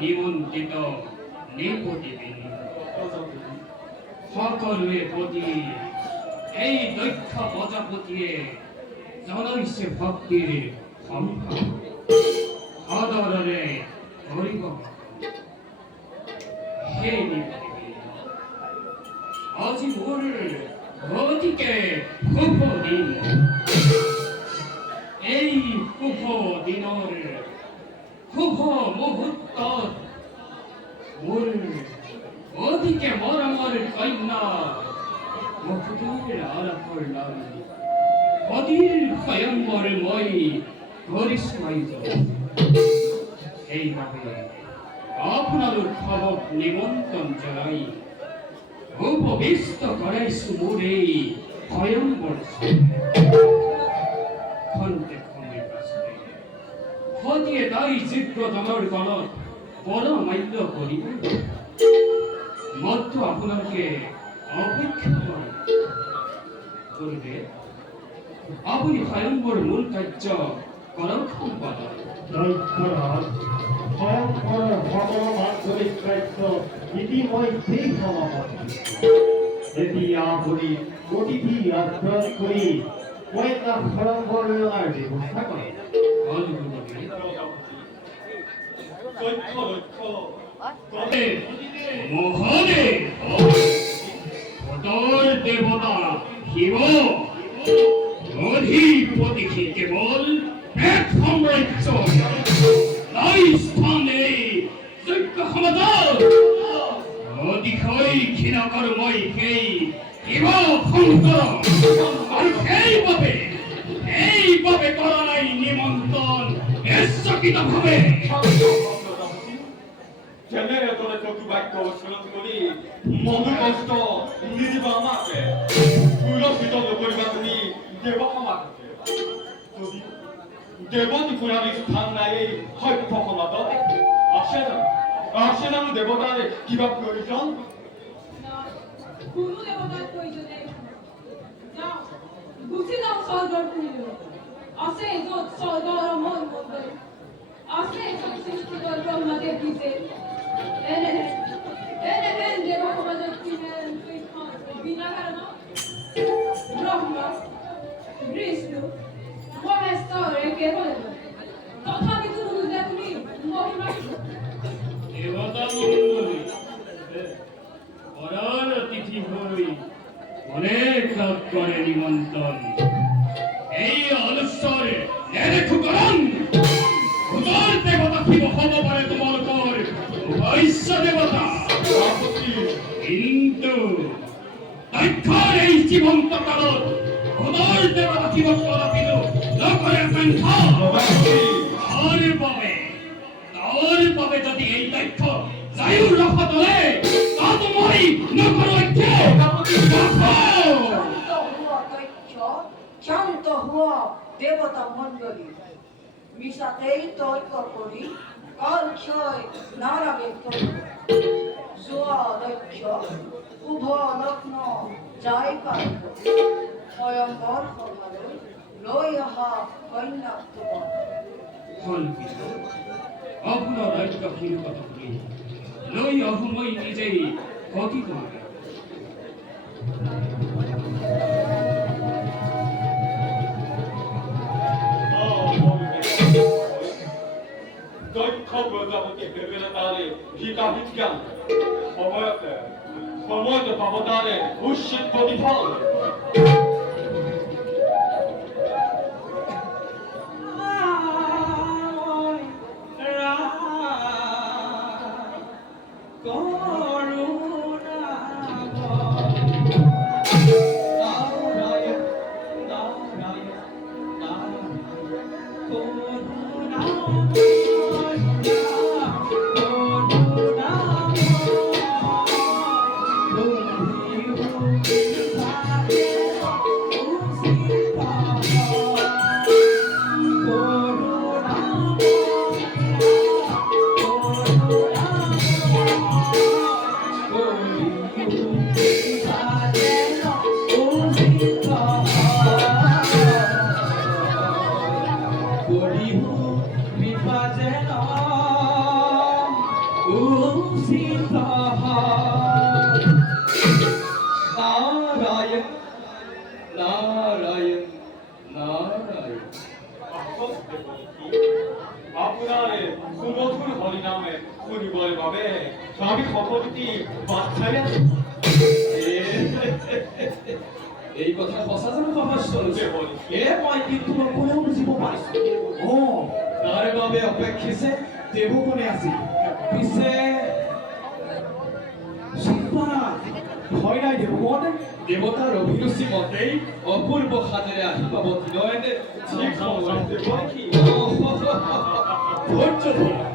নিমন্ত্রিত নেপতিদিন সকলে প্রতি এই দক্ষ প্রজাপতিয়ে জনৈছে ভক্তির সম্ভব আদরে করিব হে নিপতিদিন আজি মোর গতিকে শুভ দিন এই শুভ দিনৰ শুভ মুহূর্ত মোর ওদিকে মরমর কন্যা মুখের আরাফর লাল অধীর স্বয়ম্বর মই করিশ্মাই এইভাবে আপনার খাবক নিমন্ত্রণ জানাই উপবিষ্ট করাইছো মোর এই স্বয়ম্বর খন্তে খতিয়ে তাই চিত্র জনর গণত বড় মাল্য করিব মধ্য আপনাকে অপেক্ষা করবে আপনি স্বয়ম্বর মূল কার্য করক্ষণ পাবেন স্বয়ম্বর ভগবান আন্তরিক কার্য ইতিমধ্যেই সমাপন এটি আপনি অতিথি আশ্রয় করি কয়েকটা স্বয়ম্বর ব্যবস্থা করেন মহাদেব অতর দেবতা শিব অধিপতি কেবল এক সাম্রাজ্য নাই স্থানে যোগ্য সমাজৰ অতিশয় ঘৃণাকৰ্মই সেই শিৱ শংকৰ আৰু সেইবাবে কৰা নাই নিমন্ত্ৰণ নিশ্চিতভাৱে জেনেৰেটৰে কটুবাক্য উচ্চাৰণ কৰি মনো কষ্ট নিদিব আমাকে সুৰক্ষিত নকৰিবা তুমি দেৱ সমাজকে যদি দেৱতী ফুৰাৰ স্থান নাই এই সভ্য সমাজত আছে জানো দেৱতাৰ কিবা প্ৰয়োজন কোনো দেৱতাৰ প্ৰয়োজন নাই যাওঁ গুচি যাওঁ স্বৰ্গৰ পুৰীলৈ আছে য'ত স্বৰ্গৰ মন মন্দিৰ আছে য'ত সৃষ্টিকৰ ব্ৰহ্মদেৱ দিছে এনেহেন দেৱ সমাজত বিনা কাৰণত ব্ৰহ্মা বিষ্ণু মহেশ্বৰ একেবাৰে তথাপিতো নুবুজা তুমি মহিমা দেবতা মণ্ডলী পরার অতিথি হই অনেক লাভ করে নিমন্ত্রণ এই অনুস্বর নেরেখুকরণ উদর দেবতা কি হব পারে তোমার পর বৈশ্য দেবতা কিন্তু দক্ষর এই জীবন্ত কালত উদর দেবতা কি কদাপিল নকরে আকাঙ্ক্ষা তার পাবে যদি এই দক্ষ জায়ুর রফা তোলে তা তো মই নকর ঐক্যে শান্ত হুয়া দেবতা মণ্ডলী মিশাতেই তর্ক করি কাল ক্ষয় নারাগে করি জোয়া দক্ষ উভ লগ্ন যাই পাই স্বয়ম্বর সভালৈ লৈ অহা কন্যাত্ব আপনার রাজ্যহীন কথা বলি লই অহমই নিজেই কথিত হবে দক্ষ প্ৰজাপতি ভেবেলে তাৰে শিকা বিজ্ঞান সময়তে পাব তাৰে উচিত প্ৰতিফল নারায়ণ নারায়ণ। আপনার সুমধুর হরিনামে শুনিবার বাবে আমি সকলটি বাচ্চাই আছি। এই কথা সঁচা জানো মহাশ্বর? মই কিন্তু নকলেও বুজিব পাৰিছো। তাৰ বাবে অপেক্ষিছে দেৱগণে আছিল। পিছে ভয় নাই দেৱগণ, দেৱতাৰ অভিৰুচি মতেই অপূৰ্ব সাজেৰে আহি পাব দিনয়নে। ঠিক সময় দেব কি ধৈৰ্য ধৰা।